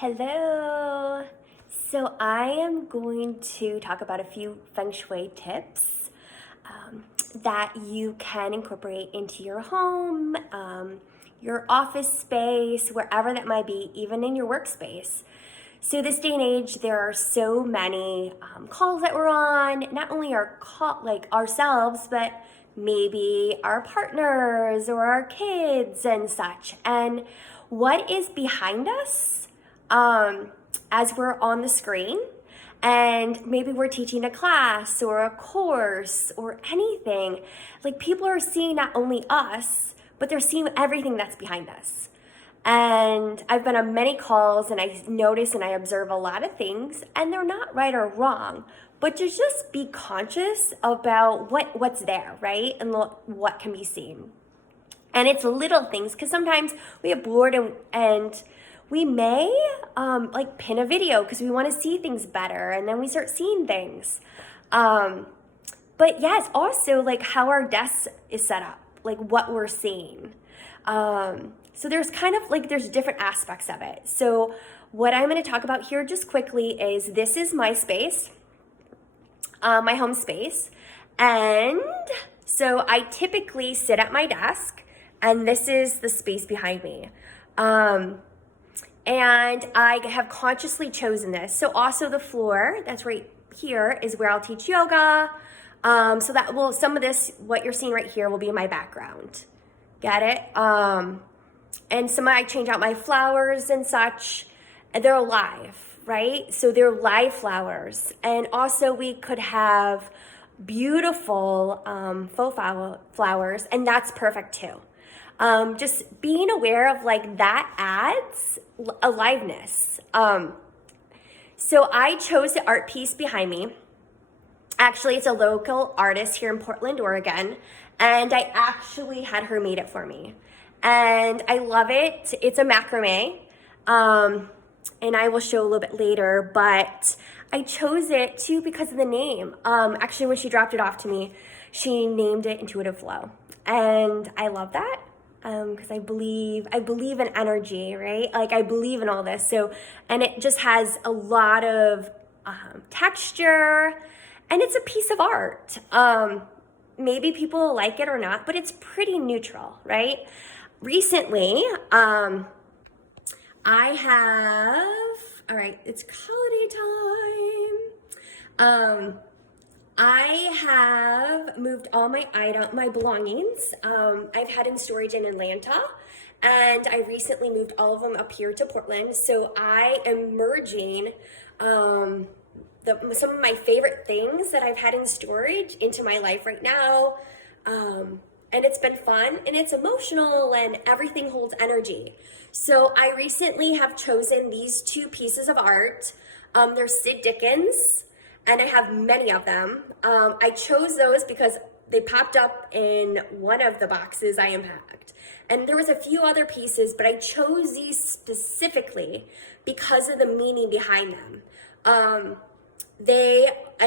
Hello. So I am going to talk about a few Feng Shui tips that you can incorporate into your home, your office space, wherever that might be, even in your workspace. So this day and age, there are so many calls that we're on, not only our call, like ourselves, but maybe our partners or our kids and such. And what is behind us as we're on the screen, and maybe we're teaching a class or a course or anything, like people are seeing not only us, but they're seeing everything that's behind us. And I've been on many calls and I notice and I observe a lot of things, and they're not right or wrong, but to just be conscious about what's there, right? And what can be seen. And it's little things, because sometimes we get bored and we may like pin a video because we want to see things better, and then we start seeing things. But yes, also like how our desk is set up, like what we're seeing. So there's kind of like, there's different aspects of it. So what I'm going to talk about here just quickly is, this is my space, my home space. And so I typically sit at my desk, and this is the space behind me. And I have consciously chosen this. So also the floor that's right here is where I'll teach yoga. So that will, some of this, what you're seeing right here, will be my background. Get it? And I change out my flowers and such, and they're alive, right? So they're live flowers. And also we could have beautiful faux flowers, and that's perfect too. Just being aware of like that adds aliveness. So I chose the art piece behind me. Actually, it's a local artist here in Portland, Oregon, and I actually had her made it for me. And I love it. It's a macrame, and I will show a little bit later, but I chose it too because of the name. Actually, when she dropped it off to me, she named it Intuitive Flow, and I love that. Because I believe in energy, right? Like I believe in all this. So, and it just has a lot of texture, and it's a piece of art. Maybe people like it or not, but it's pretty neutral, right? Recently, I have, all right, it's holiday time. I have moved all my belongings. I've had in storage in Atlanta, and I recently moved all of them up here to Portland. So I am merging some of my favorite things that I've had in storage into my life right now. And it's been fun, and it's emotional, and everything holds energy. So I recently have chosen these two pieces of art. They're Sid Dickens, and I have many of them. I chose those because they popped up in one of the boxes I unpacked. And there was a few other pieces, but I chose these specifically because of the meaning behind them. And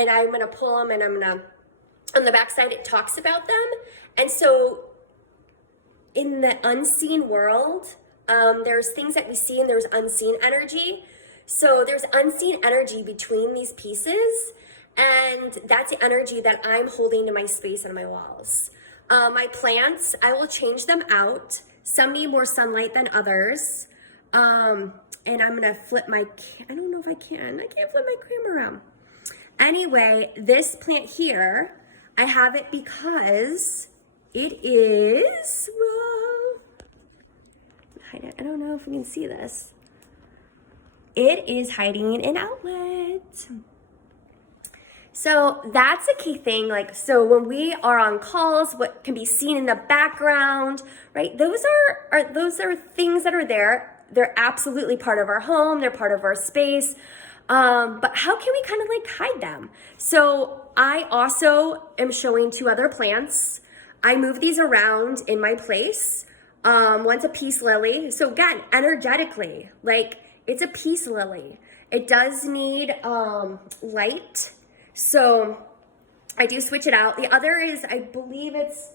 I'm gonna pull them, and on the back side, it talks about them. And so in the unseen world, there's things that we see, and there's unseen energy. So there's unseen energy between these pieces, and that's the energy that I'm holding in my space and my walls. My plants, I will change them out. Some need more sunlight than others. And I'm gonna flip I don't know if I can't flip my camera around. Anyway, this plant here, I have it because it is, whoa, hide it. I don't know if we can see this. It is hiding an outlet. So that's a key thing. Like, so when we are on calls, what can be seen in the background, right? Those are things that are there. They're absolutely part of our home. They're part of our space. But how can we kind of like hide them? So I also am showing two other plants. I move these around in my place. One's a peace lily. So again, energetically, like it's a peace lily. It does need light. So I do switch it out. The other is, I believe it's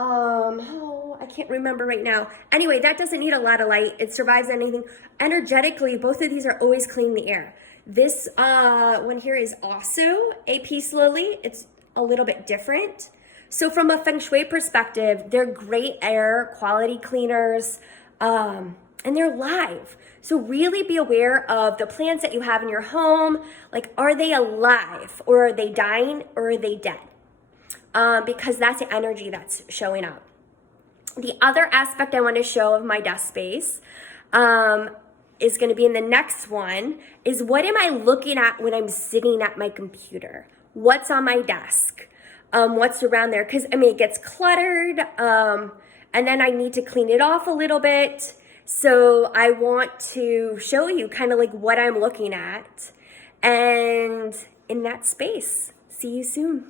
I can't remember right now. Anyway, that doesn't need a lot of light. It survives anything. Energetically, both of these are always cleaning the air. This one here is also a peace lily. It's a little bit different. So from a Feng Shui perspective, they're great air quality cleaners, and they're live. So really be aware of the plants that you have in your home. Like, are they alive, or are they dying, or are they dead? Because that's the energy that's showing up. The other aspect I want to show of my desk space is going to be in the next one, is what am I looking at when I'm sitting at my computer? What's on my desk? What's around there? Because, I mean, it gets cluttered, and then I need to clean it off a little bit. So I want to show you kind of like what I'm looking at and in that space. See you soon.